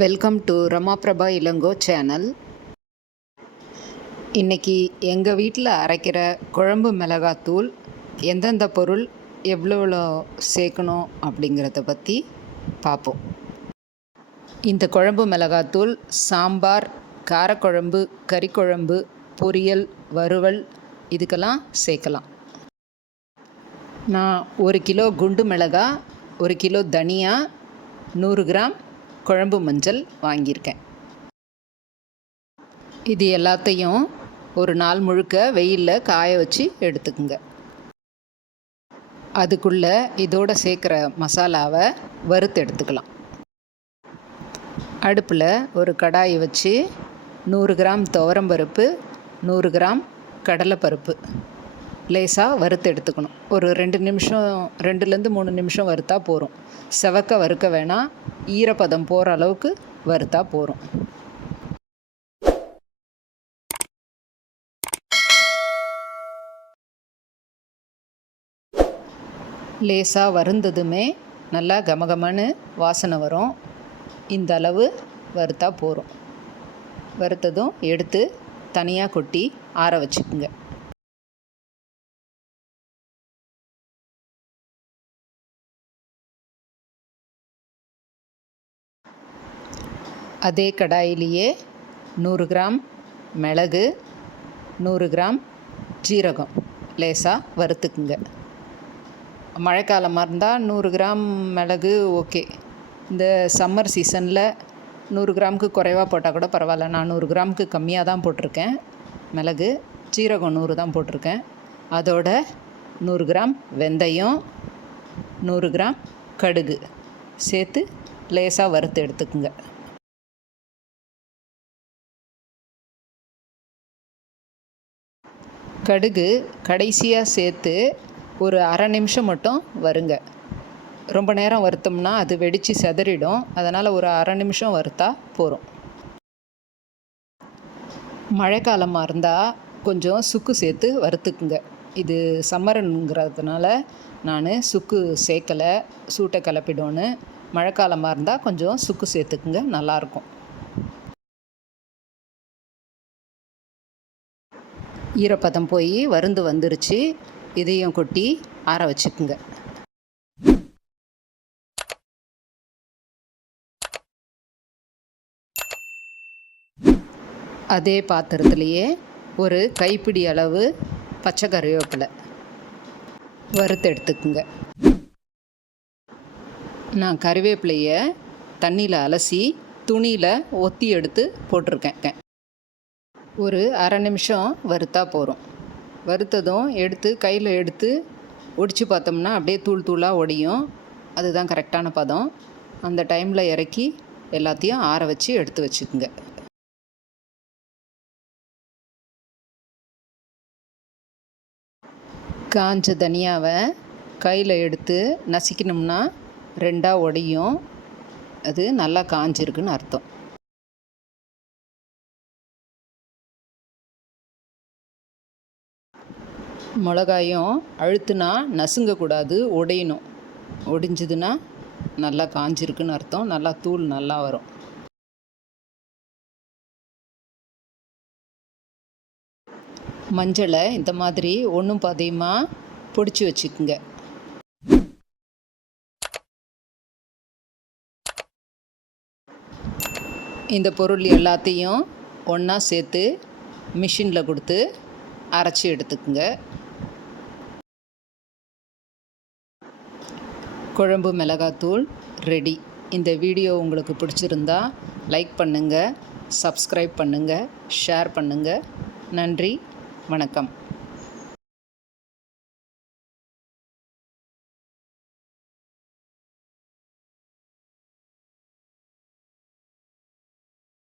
Welcome to Ramaprabha Ilango channel. இன்றைக்கி எங்கள் வீட்டில் அரைக்கிற குழம்பு மிளகாத்தூள் எந்தெந்த பொருள் எவ்வளோ சேர்க்கணும் அப்படிங்கிறத பற்றி பார்ப்போம் இந்த குழம்பு மிளகாத்தூள் சாம்பார் காரக்குழம்பு கறிக்குழம்பு பொரியல் வறுவல் இதுக்கெல்லாம் சேர்க்கலாம். நான் ஒரு கிலோ குண்டு மிளகா ஒரு கிலோ தனியா நூறு கிராம் குழம்பு மஞ்சள் வாங்கியிருக்கேன். இது எல்லாத்தையும் ஒரு நாள் முழுக்க வெயிலில் காய வச்சு எடுத்துக்குங்க. அதுக்குள்ளே இதோட சேர்க்குற மசாலாவை வறுத்து எடுத்துக்கலாம். அடுப்பில் ஒரு கடாயை வச்சு நூறு கிராம் துவரம்பருப்பு நூறு கிராம் கடலைப்பருப்பு லேசாக வறுத்து எடுத்துக்கணும். ஒரு ரெண்டு நிமிஷம் ரெண்டுலேருந்து மூணு நிமிஷம் வறுத்தா போகிறோம் செவக்க வறுக்க வேணாம் ஈரப்பதம் போகிற அளவுக்கு வறுத்தா போகிறோம் லேசாக வருந்ததுமே நல்லா கமகமன்னு வாசனை வரும். இந்த அளவு வறுத்தா போகிறோம் வறுத்ததும் எடுத்து தனியாக கொட்டி ஆற வச்சுக்குங்க. அதே கடாயிலேயே நூறு கிராம் மிளகு நூறு கிராம் ஜீரகம். லேசாக வறுத்துக்குங்க. மழைக்காலமாக இருந்தால் நூறு கிராம் மிளகு ஓகே. இந்த சம்மர் சீசனில் நூறு கிராமுக்கு குறைவாக போட்டால் கூட பரவாயில்ல. நான் நூறு கிராமுக்கு கம்மியாக தான் போட்டிருக்கேன். மிளகு ஜீரகம் நூறு தான் போட்டிருக்கேன். அதோட நூறு கிராம் வெந்தயம் நூறு கிராம் கடுகு சேர்த்து லேசாக வறுத்து எடுத்துக்குங்க. கடுகு கடைசியாக சேர்த்து ஒரு அரை நிமிஷம் மட்டும் வருங்க. ரொம்ப நேரம் வறுத்தோம்னா அது வெடித்து செதறிடும். அதனால் ஒரு அரை நிமிஷம் வறுத்தா போகிறோம் மழைக்காலமாக இருந்தால் கொஞ்சம் சுக்கு சேர்த்து வறுத்துக்குங்க. இது சம்மரனுங்கிறதுனால நான் சுக்கு சேர்க்கலை சூட்டை கிளப்பிடும்னு. மழைக்காலமாக இருந்தால் கொஞ்சம் சுக்கு சேர்த்துக்குங்க நல்லாயிருக்கும் ஈரப்பதம் போய் வருந்து வந்துருச்சு. இதையும் கொட்டி ஆற வச்சுக்குங்க. அதே பாத்திரத்துலேயே ஒரு கைப்பிடி அளவு பச்சை கறிவேப்பிலை. வறுத்து எடுத்துக்குங்க. நான் கறிவேப்பிலையை தண்ணியில் அலசி துணியில் ஒத்தி எடுத்து போட்டிருக்கேன். ஒரு அரை நிமிஷம் வறுத்தா போகிறோம் வறுத்ததும் எடுத்து கையில் எடுத்து ஒடிச்சு பார்த்தோம்னா அப்படியே தூள் தூளாக ஒடியும். அதுதான் கரெக்டான பதம். அந்த டைமில் இறக்கி எல்லாத்தையும் ஆற வச்சு எடுத்து வச்சுக்குங்க. காஞ்ச தனியாவை கையில் எடுத்து நசுக்கினோம்னா ரெண்டாக ஒடியும். அது நல்லா காஞ்சிருக்குன்னு அர்த்தம். மிளகாயும் அழுத்துனா நசுங்கக்கூடாது உடையணும் ஒடிஞ்சதுன்னா நல்லா காஞ்சிருக்குன்னு அர்த்தம். நல்லா தூள் நல்லா வரும். மஞ்சளை இந்த மாதிரி ஒன்றும் பாதியமாக பிடிச்சி வச்சுக்குங்க. இந்த பொருள் எல்லாத்தையும் ஒன்றா சேர்த்து மிஷினில் கொடுத்து அரைச்சி எடுத்துக்குங்க. குழம்பு மிளகாத்தூள் ரெடி இந்த வீடியோ உங்களுக்கு பிடிச்சிருந்தா லைக் பண்ணுங்கள் சப்ஸ்கிரைப் பண்ணுங்கள் ஷேர் பண்ணுங்கள் நன்றி வணக்கம்.